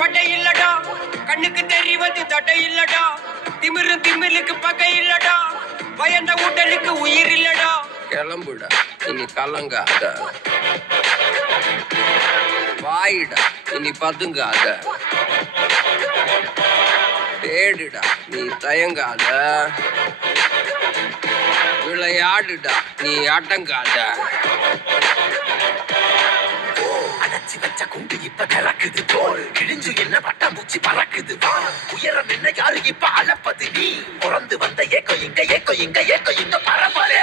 பட்டை இல்லடா, கண்ணுக்கு தெரிவது தட்டை இல்லடா, திமிலுக்கு பகை இல்லடா, பயந்த உடலுக்கு உயிர் இல்லடா. கிளம்புடா, இனி கலங்காத, வாயிடா, இனி பதுங்காத, தேடுடா, நீ தயங்காத, விளையாடுடா, நீ அடங்காத. அடைச்சி வச்ச குண்டு இப்ப கலக்குது போல், கிழிஞ்சு என்ன பட்டாம்பூச்சி பறக்குது வா. உயரம் என்ன யாரு இப்ப அளப்பது, நீ பிறந்து வந்த ஏக்கோ இங்க பரம்பரை.